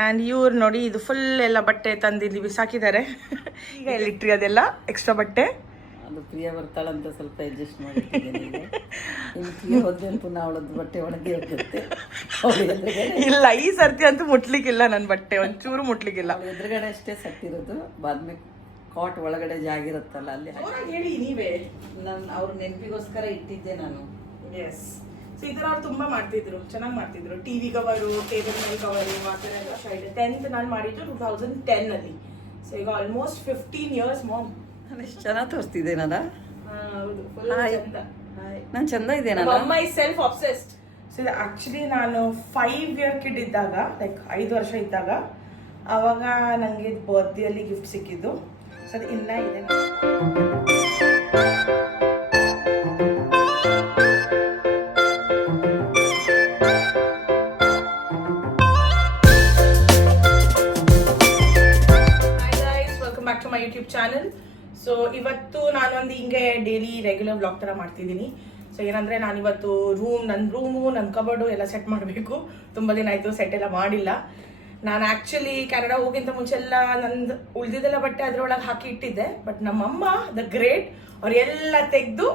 And ಇವ್ರು ನೋಡಿ ಇದು ಫುಲ್ ಎಲ್ಲ ಬಟ್ಟೆ ತಂದಿಲ್ಲಿ ಬಿಸಾಕಿದ್ದಾರೆ. ಈಗ ಎಲ್ಲಿಟ್ರಿ ಅದೆಲ್ಲ ಎಕ್ಸ್ಟ್ರಾ ಬಟ್ಟೆ? ಅದು ಪ್ರಿಯ ಬರ್ತಾಳಂತ ಸ್ವಲ್ಪ ಅಡ್ಜಸ್ಟ್ ಮಾಡಿಟ್ಟಿದ್ದೇನೆ. ಪ್ರಿಯ ಹೋದ್ರೆ ಪುನಃ ಅವಳದ್ದು ಬಟ್ಟೆ ಒಣಗಿ ಹೋಗುತ್ತೆ. ಇಲ್ಲ, ಈ ಸರ್ತಿ ಅಂತೂ ಮುಟ್ಲಿಕ್ಕಿಲ್ಲ ನನ್ನ ಬಟ್ಟೆ, ಒಂಚೂರು ಮುಟ್ಲಿಕ್ಕಿಲ್ಲ. ಎದುರುಗಡೆ ಅಷ್ಟೇ ಸಟ್ಟಿರೋದು, ಬಾದ್ಮೆ ಕಾಟ್ ಒಳಗಡೆ ಜಾಗಿರುತ್ತಲ್ಲ ಅಲ್ಲಿ ಹೇಳಿ ನೀವೇ. ನಾನು ಅವ್ರ ನೆನಪಿಗೋಸ್ಕರ ಇಟ್ಟಿದ್ದೆ ನಾನು. ಎಸ್, ಸೊ ಈ ಥರ ಅವ್ರು ತುಂಬ ಮಾಡ್ತಿದ್ರು, ಚೆನ್ನಾಗಿ ಮಾಡ್ತಿದ್ರು. ಟಿವಿ ಕವರು, ಟೇಬಲ್ ಮೇಲೆ ಕವರು, ಆ ಥರ ಎಲ್ಲ ವರ್ಷ ಇದೆ. 10th ನಾನು ಮಾಡಿದ್ದು 2010 ಸೊ ಈಗ ಆಲ್ಮೋಸ್ಟ್ 15 years ಮಾಮ್. ನಾನು ಎಷ್ಟು ಚೆನ್ನಾಗಿ ತೋರಿಸ್ತಿದ್ದೆ ನಾನು. ಹೌದು, ನಾನು ಚಂದ ಇದ್ದೇನಲ್ಲ. ಅಮ್ಮ ಇಸ್ ಸೆಲ್ಫ್ ಅಬ್ಸೆಸ್ಡ್. ಸೊ ಇದು ಆಕ್ಚುಲಿ ನಾನು 5 year ಕಿಡ್ ಇದ್ದಾಗ, ಲೈಕ್ 5 ವರ್ಷ ಇದ್ದಾಗ, ಅವಾಗ ನನಗೆ ಬರ್ತ್ಡೇಯಲ್ಲಿ ಗಿಫ್ಟ್ ಸಿಕ್ಕಿದ್ದು. ಸೊ ಅದು ಇನ್ನೂ ಇದೆ. YouTube channel. ಸೊ ಇವತ್ತು ನಾನೊಂದು ಹಿಂಗೆ ಡೈಲಿ ರೆಗ್ಯುಲರ್ ಬ್ಲಾಗ್ ಥರ ಮಾಡ್ತಿದ್ದೀನಿ. ಸೊ ಏನಂದರೆ ನಾನಿವತ್ತು ನನ್ನ ರೂಮು ನನ್ನ ಕಬೋರ್ಡು ಎಲ್ಲ ಸೆಟ್ ಮಾಡಬೇಕು. ತುಂಬ ದಿನ ಆಯಿತು ಸೆಟ್ ಎಲ್ಲ ಮಾಡಿಲ್ಲ. ನಾನು ಆ್ಯಕ್ಚುಲಿ ಕೆನಡಾ ಹೋಗಿಂತ ಮುಂಚೆ ಎಲ್ಲ ನಂದು ಉಳಿದಿದ್ದೆಲ್ಲ ಬಟ್ಟೆ ಅದರೊಳಗೆ ಹಾಕಿ ಇಟ್ಟಿದ್ದೆ. ಬಟ್ ನಮ್ಮಮ್ಮ ದ ಗ್ರೇಟ್ ಅವ್ರು ಎಲ್ಲ ತೆಗೆದು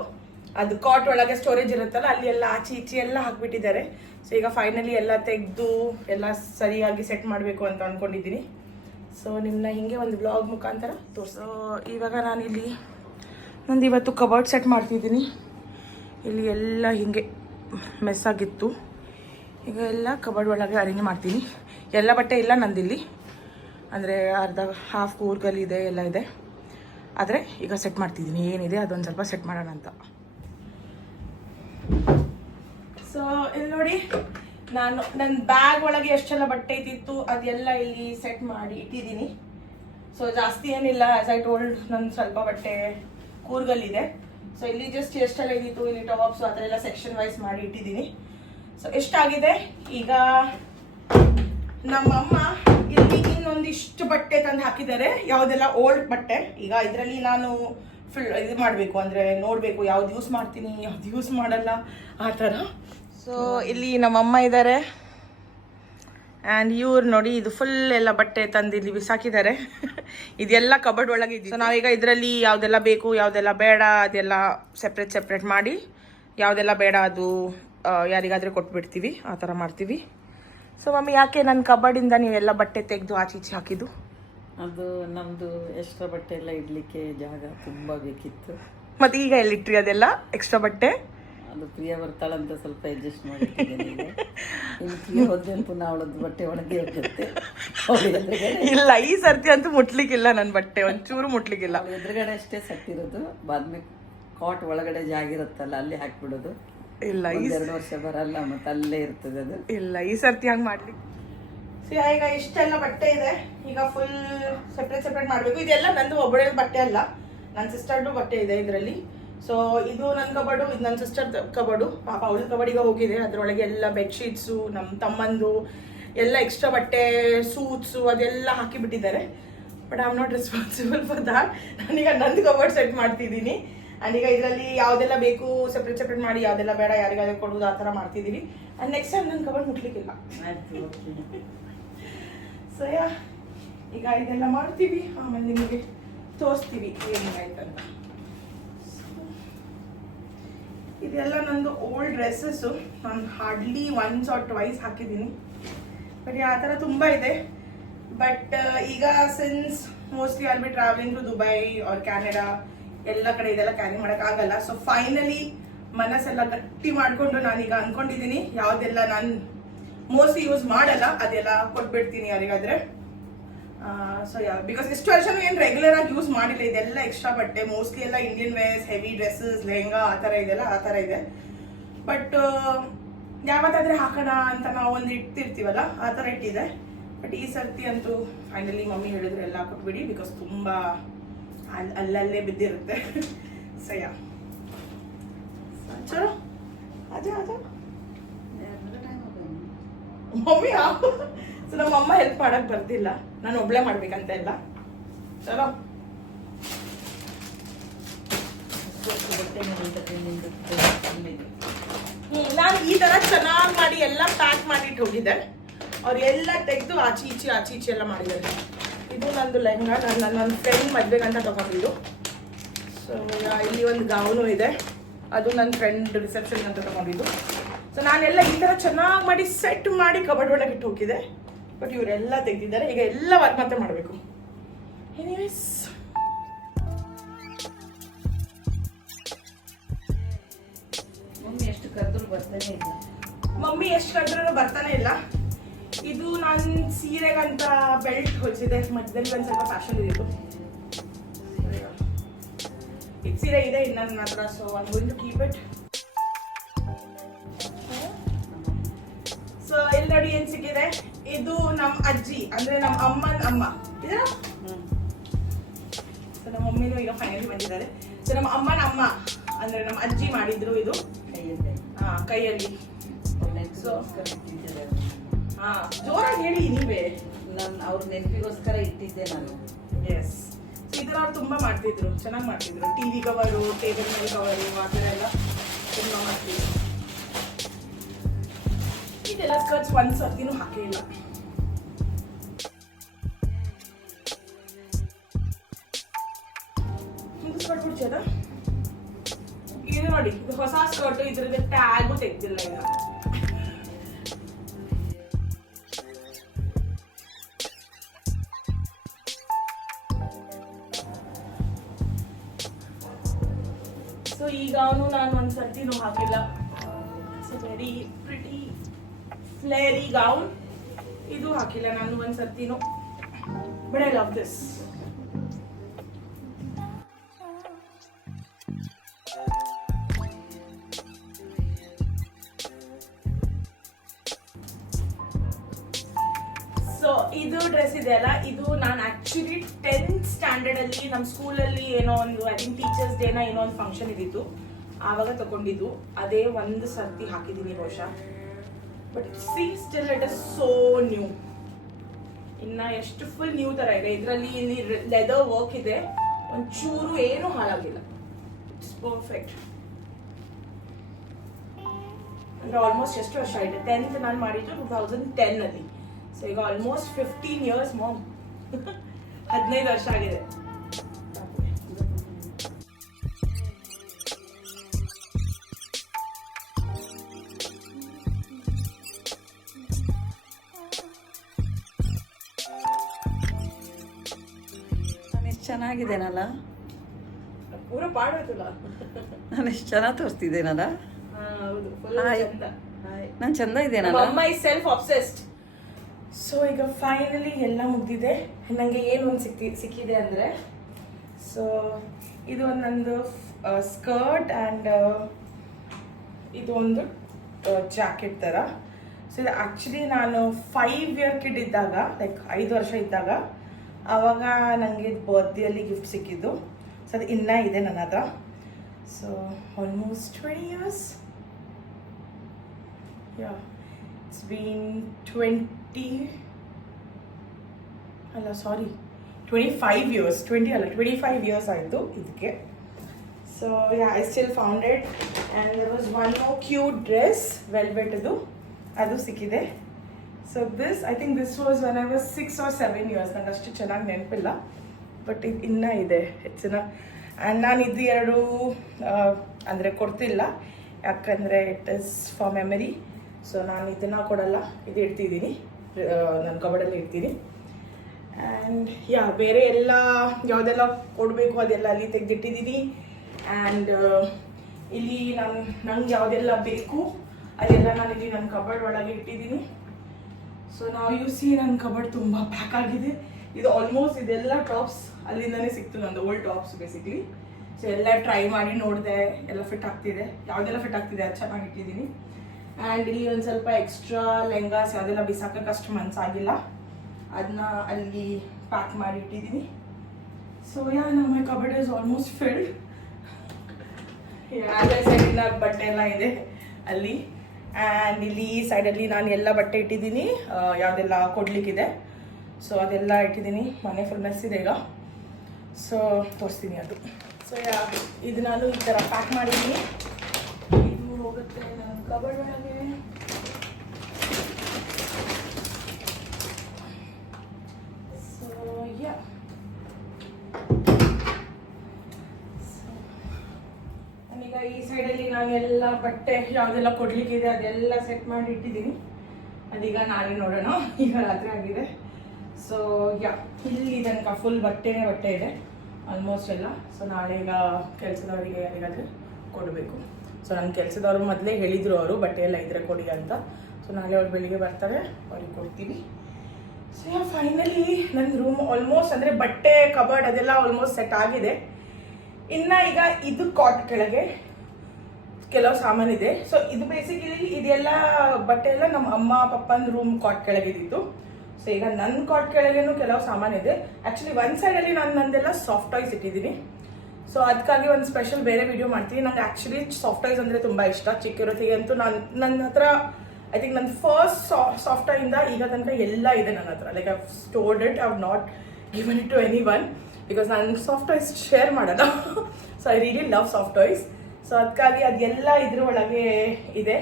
ಅದು ಕಾಟ್ ಒಳಗೆ ಸ್ಟೋರೇಜ್ ಇರುತ್ತಲ್ಲ ಅಲ್ಲಿ ಎಲ್ಲ ಆಚೆ ಈಚೆ ಎಲ್ಲ ಹಾಕಿಬಿಟ್ಟಿದ್ದಾರೆ. ಸೊ ಈಗ ಫೈನಲಿ ಎಲ್ಲ ತೆಗೆದು ಎಲ್ಲ ಸರಿಯಾಗಿ ಸೆಟ್ ಮಾಡಬೇಕು ಅಂತ ಅಂದ್ಕೊಂಡಿದ್ದೀನಿ. ಸೊ ನಿಮ್ಮನ್ನ ಹಿಂಗೆ ಒಂದು ಬ್ಲಾಗ್ ಮುಖಾಂತರ ತೋರಿಸೋ. ಇವಾಗ ನಾನಿಲ್ಲಿ ನಂದು ಇವತ್ತು ಕಬರ್ಡ್ ಸೆಟ್ ಮಾಡ್ತಿದ್ದೀನಿ. ಇಲ್ಲಿ ಎಲ್ಲ ಹಿಂಗೆ ಮೆಸ್ ಆಗಿತ್ತು. ಈಗ ಎಲ್ಲ ಕಬರ್ಡ್ ಒಳಗೆ ಅರೇಂಜ್ ಮಾಡ್ತೀನಿ. ಎಲ್ಲ ಬಟ್ಟೆ ಇಲ್ಲ ನಂದಿಲ್ಲಿ, ಅಂದರೆ ಅರ್ಧ ಹಾಫ್ ಕೂರ್ಗಲ್ಲಿದೆ, ಎಲ್ಲ ಇದೆ. ಆದರೆ ಈಗ ಸೆಟ್ ಮಾಡ್ತಿದ್ದೀನಿ, ಏನಿದೆ ಅದೊಂದು ಸ್ವಲ್ಪ ಸೆಟ್ ಮಾಡೋಣ ಅಂತ. ಸೊ ಇಲ್ಲಿ ನೋಡಿ, ನಾನು ನನ್ನ ಬ್ಯಾಗ್ ಒಳಗೆ ಎಷ್ಟೆಲ್ಲ ಬಟ್ಟೆ ಇದ್ದಿತ್ತು ಅದೆಲ್ಲ ಇಲ್ಲಿ ಸೆಟ್ ಮಾಡಿ ಇಟ್ಟಿದ್ದೀನಿ. ಸೊ ಜಾಸ್ತಿ ಏನಿಲ್ಲ, ಆಸ್ ಐ ಟೋಲ್ಡ್ ನನ್ನ ಸ್ವಲ್ಪ ಬಟ್ಟೆ ಕೂರ್ಗಲ್ಲಿದೆ. ಸೊ ಇಲ್ಲಿ ಜಸ್ಟ್ ಎಷ್ಟೆಲ್ಲ ಇದ್ದಿತ್ತು, ಇಲ್ಲಿ ಟಾಪ್ಸ್ ಆ ಥರ ಎಲ್ಲ ಸೆಕ್ಷನ್ ವೈಸ್ ಮಾಡಿ ಇಟ್ಟಿದ್ದೀನಿ. ಸೊ ಎಷ್ಟಾಗಿದೆ ಈಗ. ನಮ್ಮಮ್ಮ ಇಲ್ಲಿ ಇನ್ನೊಂದಿಷ್ಟು ಬಟ್ಟೆ ತಂದು ಹಾಕಿದ್ದಾರೆ, ಯಾವುದೆಲ್ಲ ಓಲ್ಡ್ ಬಟ್ಟೆ. ಈಗ ಇದರಲ್ಲಿ ನಾನು ಇದು ಮಾಡಬೇಕು, ಅಂದರೆ ನೋಡಬೇಕು ಯಾವ್ದು ಯೂಸ್ ಮಾಡ್ತೀನಿ ಯಾವ್ದು ಯೂಸ್ ಮಾಡಲ್ಲ ಆ ಥರ. ಸೊ ಇಲ್ಲಿ ನಮ್ಮಮ್ಮ ಇದ್ದಾರೆ. ಆ್ಯಂಡ್ ಇವ್ರು ನೋಡಿ ಇದು ಫುಲ್ ಎಲ್ಲ ಬಟ್ಟೆ ತಂದು ಇಲ್ಲಿ ಬಿಸಾಕಿದ್ದಾರೆ. ಇದೆಲ್ಲ ಕಬರ್ಡ್ ಒಳಗೆ ಇದೆ. ಸೊ ನಾವೀಗ ಇದರಲ್ಲಿ ಯಾವುದೆಲ್ಲ ಬೇಕು ಯಾವುದೆಲ್ಲ ಬೇಡ ಅದೆಲ್ಲ ಸೆಪ್ರೇಟ್ ಮಾಡಿ, ಯಾವುದೆಲ್ಲ ಬೇಡ ಅದು ಯಾರಿಗಾದರೆ ಕೊಟ್ಬಿಡ್ತೀವಿ, ಆ ಥರ ಮಾಡ್ತೀವಿ. ಸೊ ಮಮ್ಮಿ, ಯಾಕೆ ನನ್ನ ಕಬರ್ಡಿಂದ ನೀವೆಲ್ಲ ಬಟ್ಟೆ ತೆಗೆದು ಆಚೆ ಈಚೆ ಹಾಕಿದ್ದು? ಅದು ನಮ್ಮದು ಎಕ್ಸ್ಟ್ರಾ ಬಟ್ಟೆ ಎಲ್ಲ ಇಡಲಿಕ್ಕೆ ಜಾಗ ತುಂಬ ಬೇಕಿತ್ತು. ಮತ್ತು ಈಗ ಎಲ್ಲಿಟ್ರಿ ಅದೆಲ್ಲ ಎಕ್ಸ್ಟ್ರಾ ಬಟ್ಟೆ? ಅದು ಪ್ರಿಯ ಬರ್ತಾಳಂತ ಸ್ವಲ್ಪ ಅಡ್ಜಸ್ಟ್ ಮಾಡಿಟ್ಟಿದ್ದೇನೆ. ಪ್ರಿಯ ಹೋದ್ರೆ ಪುನಃ ಅವಳದ್ದು ಬಟ್ಟೆ ಒಣಗಿ ಹೋಗುತ್ತೆ. ಇಲ್ಲ, ಈ ಸರ್ತಿ ಅಂತೂ ಮುಟ್ಲಿಕ್ಕಿಲ್ಲ ನನ್ನ ಬಟ್ಟೆ, ಒಂಚೂರು ಮುಟ್ಲಿಕ್ಕಿಲ್ಲ. ಎದುರುಗಡೆ ಅಷ್ಟೇ ಸಟ್ಟಿರೋದು, ಬಾದ್ಮೆ ಕಾಟ್ ಒಳಗಡೆ ಜಾಗಿರುತ್ತಲ್ಲ ಅಲ್ಲಿ ಹಾಕ್ಬಿಡೋದು. ಇಲ್ಲ, 2 ವರ್ಷ ಬರಲ್ಲ, ಮತ್ತೆ ಅಲ್ಲೇ ಇರ್ತದೆ ಅದು. ಇಲ್ಲ, ಈ ಸರ್ತಿ ಹಂಗೆ ಮಾಡ್ಲಿಕ್ಕೆ. ಈಗ ಇಷ್ಟೆಲ್ಲ ಬಟ್ಟೆ ಇದೆ, ಈಗ ಫುಲ್ ಸೆಪ್ರೇಟ್ ಮಾಡಬೇಕು. ಇದೆಲ್ಲ ನಂದು ಒಬ್ಬಳೇ ಬಟ್ಟೆ ಅಲ್ಲ, ನನ್ನ ಸಿಸ್ಟರ್ದು ಬಟ್ಟೆ ಇದೆ ಇದರಲ್ಲಿ. ಸೊ ಇದು ನನ್ನ ಕಬರ್ಡು, ಇದು ನನ್ನ ಸಿಸ್ಟರ್ ಕಬರ್ಡು. ಪಾಪ ಅವಳ ಕಬರ್ಡಿಗೆ ಹೋಗಿದೆ. ಅದರೊಳಗೆ ಎಲ್ಲ ಬೆಡ್ಶೀಟ್ಸು, ನಮ್ಮ ತಮ್ಮಂದು ಎಲ್ಲ ಎಕ್ಸ್ಟ್ರಾ ಬಟ್ಟೆ, ಸೂಟ್ಸು ಅದೆಲ್ಲ ಹಾಕಿಬಿಟ್ಟಿದ್ದಾರೆ. But I am not responsible for that. ನಾನೀಗ ನಂದು ಕಬರ್ಡ್ ಸೆಟ್ ಮಾಡ್ತಿದ್ದೀನಿ. ಆ್ಯಂಡ್ ಈಗ ಇದರಲ್ಲಿ ಯಾವುದೆಲ್ಲ ಬೇಕು ಸೆಪ್ರೇಟ್ ಮಾಡಿ, ಯಾವುದೆಲ್ಲ ಬೇಡ ಯಾರಿಗಾದ್ರೆ ಕೊಡೋದು, ಆ ಥರ ಮಾಡ್ತಿದ್ದೀವಿ. ಆ್ಯಂಡ್ ನೆಕ್ಸ್ಟ್ ಟೈಮ್ ನನ್ನ ಕಬರ್ಡ್ ಮುಟ್ಲಿಕ್ಕಿಲ್ಲ. ಸೊ ಈಗ ಇದೆಲ್ಲ ಮಾಡ್ತೀವಿ, ಆಮೇಲೆ ನಿಮಗೆ ತೋರಿಸ್ತೀವಿ ಏನೇನಾಯ್ತಂತ. ಇದೆಲ್ಲ ನಂದು ಓಲ್ಡ್ ಡ್ರೆಸ್ಸಸ್ಸು. ನಾನು ಹಾರ್ಡ್ಲಿ ಒನ್ಸ್ ಆರ್ ಟ್ವೈಸ್ ಹಾಕಿದ್ದೀನಿ. ಬಟ್ ಆ ಥರ ತುಂಬ ಇದೆ. ಬಟ್ ಈಗ since mostly I'll be travelling to Dubai or Canada, ಎಲ್ಲ ಕಡೆ ಇದೆಲ್ಲ ಕ್ಯಾರಿ ಮಾಡೋಕ್ಕಾಗಲ್ಲ. ಸೊ ಫೈನಲಿ ಮನಸ್ಸೆಲ್ಲ ಗಟ್ಟಿ ಮಾಡಿಕೊಂಡು ನಾನೀಗ ಅಂದ್ಕೊಂಡಿದ್ದೀನಿ ಯಾವುದೆಲ್ಲ ನಾನು ಮೋಸ್ಟ್ಲಿ ಯೂಸ್ ಮಾಡಲ್ಲ ಅದೆಲ್ಲ ಕೊಟ್ಬಿಡ್ತೀನಿ ಯಾರಿಗಾದ್ರೆ. ಸೊ ಬಿಕಾಸ್ ಇಷ್ಟು ವರ್ಷನೂ ಏನು ರೆಗ್ಯುಲರ್ ಆಗಿ ಯೂಸ್ ಮಾಡಿಲ್ಲ. ಇದೆಲ್ಲ ಎಕ್ಸ್ಟ್ರಾ ಬಟ್ಟೆ, ಮೋಸ್ಟ್ಲಿ ಎಲ್ಲ Indian wares, heavy dresses, lehenga ಆ ಥರ ಇದೆಲ್ಲ ಆ ಥರ ಇದೆ. ಬಟ್ ಯಾವತ್ತಾದರೆ ಹಾಕೋಣ ಅಂತ ನಾವು ಒಂದು ಇಟ್ಟಿರ್ತೀವಲ್ಲ, ಆ ಥರ ಇಟ್ಟಿದೆ. ಬಟ್ ಈ ಸರ್ತಿ ಅಂತೂ ಫೈನಲಿ ಮಮ್ಮಿ ಹೇಳಿದ್ರು ಎಲ್ಲ ಕೊಟ್ಬಿಡಿ, ಬಿಕಾಸ್ ತುಂಬ ಅಲ್ಲಲ್ಲೇ ಬಿದ್ದಿರುತ್ತೆ. ಸಯ ಚಲೋ ಅಜಾ ಮಮ್ಮಿ. ಸೊ ನಮ್ಮ ಅಮ್ಮ ಹೆಲ್ಪ್ ಮಾಡಕ್ ಬರ್ತಿಲ್ಲ, ನಾನು ಒಬ್ಳೆ ಮಾಡ್ಬೇಕಂತ ಎಲ್ಲ. ಚಲೋ ನಾನು ಈ ತರ ಚೆನ್ನಾಗಿ ಮಾಡಿ ಎಲ್ಲ ಪ್ಯಾಕ್ ಮಾಡಿಟ್ಟು ಹೋಗಿದ್ದೆ. ಅವ್ರು ಎಲ್ಲ ತೆಗೆದು ಆಚೆ ಈಚೆ ಎಲ್ಲ ಮಾಡಿದ್ದಾರೆ. ಇದು ನಂದು ಲೆಹಂಗಾ ನನ್ನ ಫ್ರೆಂಡ್ ಮದುವೆಗಂತ ತೊಗೊಂಡಿದ್ದು. ಸೊ ಇಲ್ಲಿ ಒಂದು ಗೌನು ಇದೆ, ಅದು ನನ್ನ ಫ್ರೆಂಡ್ ರಿಸೆಪ್ಷನ್ ಅಂತ ತೊಗೊಂಡಿದ್ದು. ಸೊ ನಾನೆಲ್ಲ ಈ ಥರ ಚೆನ್ನಾಗಿ ಮಾಡಿ ಸೆಟ್ ಮಾಡಿ ಕಬರ್ಡ್ ಒಳಗೆ ಇಟ್ಟು ಹೋಗಿದ್ದೆ. ಬಟ್ ಇವರೆಲ್ಲ ತೆಗೆದಿದ್ದಾರೆ. ಈಗ ಎಲ್ಲ ವರ್ಕ್ ಮತ್ತೆ ಮಾಡಬೇಕು. ಎನಿವೇಸ್ ಮಮ್ಮಿ ಎಷ್ಟು ಕರೆದ್ರು ಬರ್ತಾನೆ ಇಲ್ಲ. ಮಮ್ಮಿ ಎಷ್ಟು ಕರೆದ್ರೂ ಬರ್ತಾನೆ ಇಲ್ಲ. ಇದು ನಾನು ಸೀರೆಗಂತ ಬೆಲ್ಟ್ ಹೊಲಿಸಿದೆ, ಮಧ್ಯದಲ್ಲಿ ಒಂದು ಸ್ವಲ್ಪ ಫ್ಯಾಷನ್ ಇದ್ದು. ಇದು ಸೀರೆ ಇದೆ ಇನ್ನು ನನ್ನ ಹತ್ರ. So I going to keep it. So ಇಲ್ಲಿ ನೋಡಿ ಏನ್ ಸಿಕ್ಕಿದೆ. ಇದು ನಮ್ಮ ಅಜ್ಜಿ ಅಂದ್ರೆ ನಮ್ಮ ಅಮ್ಮನ ಅಮ್ಮ ಇದೆ. ಸೊ ನಮ್ಮ ಮಮ್ಮಿನೂ ಈಗ ಫೈನಲಿ ಬಂದಿದ್ದಾರೆ. ಸೊ ನಮ್ಮ ಅಮ್ಮನ ಅಮ್ಮ ಅಂದ್ರೆ ನಮ್ಮ ಅಜ್ಜಿ ಮಾಡಿದ್ರು ಇದು ಕೈಯಲ್ಲಿ. ಸೊ ಜೋರಾಗಿ ಹೇಳಿ ನೀವೇ. ನಾನು ಅವ್ರ ನೆನಪಿಗೋಸ್ಕರ ಇಟ್ಟಿದ್ದೆ ನಾನು. ಎಸ್. ಸೊ ಇದನ್ನ ಅವ್ರು ತುಂಬಾ ಮಾಡ್ತಿದ್ರು, ಚೆನ್ನಾಗಿ ಮಾಡ್ತಿದ್ರು. ಟಿವಿ ಕವರು, ಟೇಬಲ್ ಮೇಲೆ ಕವರು, ಆ ಥರ ಎಲ್ಲ ತುಂಬಾ ಮಾಡ್ತಿದ್ರು. ಇದೆಲ್ಲ ಸ್ಕರ್ಟ್ಸ್ ಒಂದ್ ಸರ್ತಿನೂ ಹಾಕೇ ಇಲ್ಲ. ಸ್ಕರ್ಟ್ ಬಿಡ್ಸೋದ ಇದು ನೋಡಿ, ಇದು ಹೊಸ ಸ್ಕರ್ಟ್, ಇದ್ರದ್ದು ಟ್ಯಾಗು ತೆಗ್ದಿಲ್ಲ ಈಗ. ಸೊ ಈಗ ಅವನು ನಾನು ಒಂದ್ ಸರ್ತಿನೂ ಹಾಕಿಲ್ಲ. So very pretty flary gown. ಇದು ಹಾಕಿಲ್ಲ ನಾನು ಒಂದ್ ಸರ್ತಿನೂ. But I love this. So ಇದು ಡ್ರೆಸ್ ಇದೆ ಅಲ್ಲ, ಇದು ನಾನು ಆಕ್ಚುಲಿ 10th ಸ್ಟ್ಯಾಂಡರ್ಡ್ ಅಲ್ಲಿ ನಮ್ಮ ಸ್ಕೂಲಲ್ಲಿ ಏನೋ ಒಂದು ಐ ಥಿಂಕ್ ಟೀಚರ್ಸ್ ಡೇನ ಏನೋ ಒಂದು ಫಂಕ್ಷನ್ ಇದ್ದಿತ್ತು, ಆವಾಗ ತಗೊಂಡಿದ್ದು. ಅದೇ ಒಂದು ಸರ್ತಿ ಹಾಕಿದ್ದೀನಿ ಬಹುಶಃ. But still it is so new. ಇನ್ನ ಎಷ್ಟು ಫುಲ್ ನ್ಯೂ ತರ ಇದೆ. ಇದರಲ್ಲಿ ಇಲ್ಲಿ ಲೆದರ್ ವರ್ಕ್ ಇದೆ, ಒಂಚೂರು ಏನು ಹಾಳಾಗಿಲ್ಲ. It's perfect. ಅಂದ್ರೆ ಆಲ್ಮೋಸ್ಟ್ ಎಷ್ಟು ವರ್ಷ ಇದೆ. 10th ನಾನು ಮಾಡಿದ್ದು 2010 ಅಲ್ಲಿ. ಸೊ ಈಗ ಆಲ್ಮೋಸ್ಟ್ 15 ಇಯರ್ಸ್ ಮಾಮ್. 15 ವರ್ಷ ಆಗಿದೆ. ನಾನು ಎಷ್ಟು ಚೆನ್ನಾಗಿದ್ದೇನಲ್ಲ, ಪೂರ ಪಾಡಾಯ್ತಲ್ಲ. ನಾನು ಎಷ್ಟು ಚೆನ್ನಾಗಿ ತೋರಿಸ್ತಿದ್ದೇನಲ್ಲ. ಹೌದು, ನಾನು ಚಂದ ಇದ್ದೇನಲ್ಲ. ಅಮ್ಮ ಇಸ್ ಸೆಲ್ಫ್ ಅಬ್ಸೆಸ್ಡ್. ಸೊ ಈಗ ಫೈನಲಿ ಎಲ್ಲ ಮುಗ್ದಿದೆ. ನನಗೆ ಏನು ಒಂದು ಸಿಕ್ಕಿದೆ ಅಂದರೆ, ಸೊ ಇದು ಒಂದು ನಂದು ಸ್ಕರ್ಟ್ ಆ್ಯಂಡ್ ಇದು ಒಂದು ಜಾಕೆಟ್ ಥರ. ಸೊ ಇದು ಆ್ಯಕ್ಚುಲಿ ನಾನು 5 ಇಯರ್ ಕಿಡ್ ಇದ್ದಾಗ, ಲೈಕ್ 5 ವರ್ಷ ಇದ್ದಾಗ, ಆವಾಗ ನನಗೆ ಬರ್ತ್ಡೇಯಲ್ಲಿ ಗಿಫ್ಟ್ ಸಿಕ್ಕಿದ್ದು. ಸೊ ಅದು ಇನ್ನೂ ಇದೆ ನನ್ನ ಹತ್ರ. So almost 20 years. Yeah, it's been 25 years. 25 years ಆಯಿತು ಇದಕ್ಕೆ. So yeah, I still found it. And there was one more cute dress, ವೆಲ್ವೆಟ್ದು, ಅದು ಸಿಕ್ಕಿದೆ. So this I think this was when I was 6 or 7 years. ನಂಗೆ ಅಷ್ಟು ಚೆನ್ನಾಗಿ ನೆನಪಿಲ್ಲ, but ಇದು ಇನ್ನೂ ಇದೆ ಹೆಚ್ಚಿನ. ಆ್ಯಂಡ್ ನಾನು ಇದು 2 ಅಂದರೆ ಕೊಡ್ತಿಲ್ಲ, ಯಾಕಂದರೆ it is for memory. So ನಾನು ಇದನ್ನು ಕೊಡಲ್ಲ, ಇದು ಇಡ್ತಿದ್ದೀನಿ, ನನ್ನ ಕಬಡಲ್ಲಿ ಇಡ್ತೀನಿ. ಆ್ಯಂಡ್ ಯಾ, ಬೇರೆ ಎಲ್ಲ ಯಾವುದೆಲ್ಲ ಕೊಡಬೇಕು ಅದೆಲ್ಲ ಅಲ್ಲಿ ತೆಗೆದಿಟ್ಟಿದ್ದೀನಿ. ಆ್ಯಂಡ್ ಇಲ್ಲಿ ನಂಗೆ ಯಾವುದೆಲ್ಲ ಬೇಕು ಅದೆಲ್ಲ ನಾನು ಇಲ್ಲಿ ನನ್ನ ಕಬರ್ಡ್ ಒಳಗೆ ಇಟ್ಟಿದ್ದೀನಿ. ಸೊ ನಾವು ಯು ಸಿ ನನ್ನ ಕಬರ್ಡ್ ತುಂಬ ಪ್ಯಾಕ್ ಆಗಿದೆ. ಇದು ಆಲ್ಮೋಸ್ಟ್ ಇದೆಲ್ಲ ಟಾಪ್ಸ್ ಅಲ್ಲಿಂದನೇ ಸಿಕ್ತು, ನಂದು ಓಲ್ಡ್ ಟಾಪ್ಸ್ ಬೇಸಿಕ್ಲಿ. ಸೊ ಎಲ್ಲ ಟ್ರೈ ಮಾಡಿ ನೋಡಿದೆ, ಎಲ್ಲ ಫಿಟ್ ಆಗ್ತಿದೆ. ಯಾವುದೆಲ್ಲ ಫಿಟ್ ಆಗ್ತಿದೆ ಅದು ಚೆನ್ನಾಗಿ ಇಟ್ಟಿದ್ದೀನಿ. ಆ್ಯಂಡ್ ಇಲ್ಲಿ ಒಂದು ಸ್ವಲ್ಪ ಎಕ್ಸ್ಟ್ರಾ ಲೆಹಂಗಾಸ್ ಯಾವುದೆಲ್ಲ ಬಿಸಾಕಕ್ಕೆ ಅಷ್ಟು ಮನಸ್ಸಾಗಿಲ್ಲ, ಅದನ್ನ ಅಲ್ಲಿ ಪ್ಯಾಕ್ ಮಾಡಿ ಇಟ್ಟಿದ್ದೀನಿ. ಸೊ ಯಾ, ನಮ್ಮ ಕಬರ್ಡ್ ಇಸ್ ಆಲ್ಮೋಸ್ಟ್ ಫಿಲ್ಡ್. ಅದೇ ಸೈಡಿನ ಬಟ್ಟೆ ಎಲ್ಲ ಇದೆ ಅಲ್ಲಿ. ಆ್ಯಂಡ್ ಇಲ್ಲಿ ಈ ಸೈಡಲ್ಲಿ ನಾನು ಎಲ್ಲ ಬಟ್ಟೆ ಇಟ್ಟಿದ್ದೀನಿ, ಯಾವುದೆಲ್ಲ ಕೊಡ್ಲಿಕ್ಕಿದೆ. ಸೊ ಅದೆಲ್ಲ ಇಟ್ಟಿದ್ದೀನಿ. ಮನೆ ಫುಲ್ ಮೆಸ್ ಇದೆ ಈಗ. ಸೊ ತೋರಿಸ್ತೀನಿ ಅದು. ಸೊ ಯಾ, ಇದು ನಾನು ಈ ಥರ ಪ್ಯಾಕ್ ಮಾಡಿದ್ದೀನಿ. ಇದು ಹೋಗುತ್ತೆ ನನ್ನ ಕಬರ್ಡ್ ಒಳಗೆ. ನಾನೆಲ್ಲ ಬಟ್ಟೆ ಯಾವುದೆಲ್ಲ ಕೊಡ್ಲಿಕ್ಕಿದೆ ಅದೆಲ್ಲ ಸೆಟ್ ಮಾಡಿ ಇಟ್ಟಿದ್ದೀನಿ. ಅದೀಗ ನಾಳೆ ನೋಡೋಣ. ಈಗ ರಾತ್ರಿ ಆಗಿದೆ. ಸೊ ಯಾ, ಇಲ್ಲಿ ತನಕ ಫುಲ್ ಬಟ್ಟೆ ಇದೆ ಆಲ್ಮೋಸ್ಟ್ ಎಲ್ಲ. ಸೊ ನಾಳೆ ಈಗ ಕೆಲಸದವರಿಗೆ ಯಾರಿಗಾದ್ರೆ ಕೊಡಬೇಕು. ಸೊ ನನ್ನ ಕೆಲಸದವ್ರು ಮೊದಲೇ ಹೇಳಿದರು, ಅವರು ಬಟ್ಟೆ ಎಲ್ಲ ಇದ್ರೆ ಕೊಡಿ ಅಂತ. ಸೊ ನಾಳೆ ಅವ್ರು ಬೆಳಿಗ್ಗೆ ಬರ್ತಾರೆ, ಅವ್ರಿಗೆ ಕೊಡ್ತೀವಿ. ಸೊ ಫೈನಲಿ ನನ್ನ ರೂಮ್ ಆಲ್ಮೋಸ್ಟ್ ಅಂದರೆ ಬಟ್ಟೆ ಕಬರ್ಡ್ ಅದೆಲ್ಲ ಆಲ್ಮೋಸ್ಟ್ ಸೆಟ್ ಆಗಿದೆ. ಇನ್ನು ಈಗ ಇದು ಕಾಟ್ ಕೆಳಗೆ ಕೆಲವು ಸಾಮಾನಿದೆ. ಸೊ ಇದು ಬೇಸಿಕಲಿ ಇದೆಲ್ಲ ಬಟ್ಟೆ ಎಲ್ಲ ನಮ್ಮ ಅಮ್ಮ ಪಪ್ಪನ ರೂಮ್ ಕಾಟ್ ಕೆಳಗಿದ್ದು. ಸೊ ಈಗ ನನ್ನ ಕಾಟ್ ಕೆಳಗೇನು ಕೆಲವು ಸಾಮಾನಿದೆ. ಆ್ಯಕ್ಚುಲಿ ಒಂದು ಸೈಡಲ್ಲಿ ನಾನು ನಂದೆಲ್ಲ ಸಾಫ್ಟ್ ಟಾಯ್ಸ್ ಇಟ್ಟಿದ್ದೀನಿ. ಸೊ ಅದಕ್ಕಾಗಿ ಒಂದು ಸ್ಪೆಷಲ್ ಬೇರೆ ವಿಡಿಯೋ ಮಾಡ್ತೀನಿ. ನಂಗೆ ಆ್ಯಕ್ಚುಲಿ ಸಾಫ್ಟ್ ಟಾಯ್ಸ್ ಅಂದರೆ ತುಂಬ ಇಷ್ಟ. ಚಿಕ್ಕಿರೋತಿಗೆ ಅಂತೂ ನನ್ನ ಹತ್ರ ಐ ಥಿಂಕ್ ನನ್ನ ಫಸ್ಟ್ ಸಾಫ್ಟ್ ಟಾಯಿಂದ ಈಗ ತನಕ ಎಲ್ಲ ಇದೆ ನನ್ನ ಹತ್ರ. Like I stored it, I have not given it to any one because ನಾನು ಸಾಫ್ಟ್ ಟಾಯ್ಸ್ ಶೇರ್ ಮಾಡೋಣ. So I really love soft toys. So ಅದಕ್ಕಾಗಿ ಅದೆಲ್ಲ ಇದ್ರ ಒಳಗೆ ಇದೆ.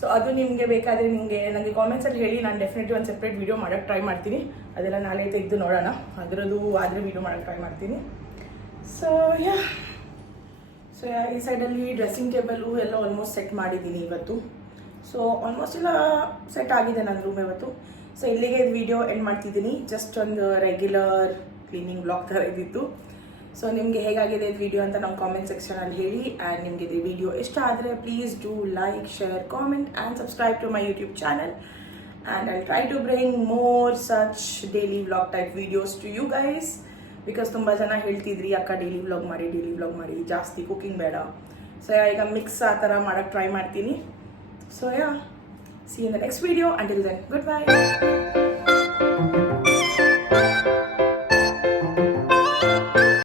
ಸೊ ಅದು ನಿಮಗೆ ಬೇಕಾದರೆ ನನಗೆ ಕಾಮೆಂಟ್ಸಲ್ಲಿ ಹೇಳಿ, ನಾನು ಡೆಫಿನೆಟ್ಲಿ ಒಂದು ಸೆಪ್ರೇಟ್ ವೀಡಿಯೋ ಮಾಡೋಕ್ಕೆ ಟ್ರೈ ಮಾಡ್ತೀನಿ. ಅದೆಲ್ಲ ನಾಳೆ ತೆಗೆದು ನೋಡೋಣ, ಅದರದ್ದು ಆದರೆ ವೀಡಿಯೋ ಮಾಡೋಕ್ಕೆ ಟ್ರೈ ಮಾಡ್ತೀನಿ. ಸೊ ಯಾ, ಈ ಸೈಡಲ್ಲಿ ಡ್ರೆಸ್ಸಿಂಗ್ ಟೇಬಲು ಎಲ್ಲ ಆಲ್ಮೋಸ್ಟ್ ಸೆಟ್ ಮಾಡಿದ್ದೀನಿ ಇವತ್ತು. ಸೊ ಆಲ್ಮೋಸ್ಟ್ ಎಲ್ಲ ಸೆಟ್ ಆಗಿದೆ ನನ್ನ ರೂಮ್ ಇವತ್ತು. ಸೊ ಇಲ್ಲಿಗೆ ಇದು ವಿಡಿಯೋ ಎಂಡ್ ಮಾಡ್ತಿದ್ದೀನಿ. ಜಸ್ಟ್ ಒಂದು ರೆಗ್ಯುಲರ್ ಕ್ಲೀನಿಂಗ್ ಬ್ಲಾಗ್ ಥರ ಇದ್ದಿತ್ತು. ಸೊ ನಿಮಗೆ ಹೇಗಾಗಿದೆ ಇದು ವಿಡಿಯೋ ಅಂತ ನಮ್ಮ ಕಾಮೆಂಟ್ ಸೆಕ್ಷನಲ್ಲಿ ಹೇಳಿ. ಆ್ಯಂಡ್ ನಿಮಗೆ ಇದು ವಿಡಿಯೋ ಇಷ್ಟ ಆದರೆ please do like, share, comment and subscribe to my YouTube channel. And I try to bring more such daily vlog type videos to you guys. Because ತುಂಬ ಜನ ಹೇಳ್ತಿದ್ರಿ ಅಕ್ಕ ಡೈಲಿ ವ್ಲಾಗ್ ಮಾಡಿ, ಜಾಸ್ತಿ ಕುಕಿಂಗ್ ಬೇಡ. ಸೊ ಈಗ mix ಆ ಥರ ಮಾಡೋಕ್ಕೆ ಟ್ರೈ ಮಾಡ್ತೀನಿ. So yeah, see you in the next video. Until then, goodbye.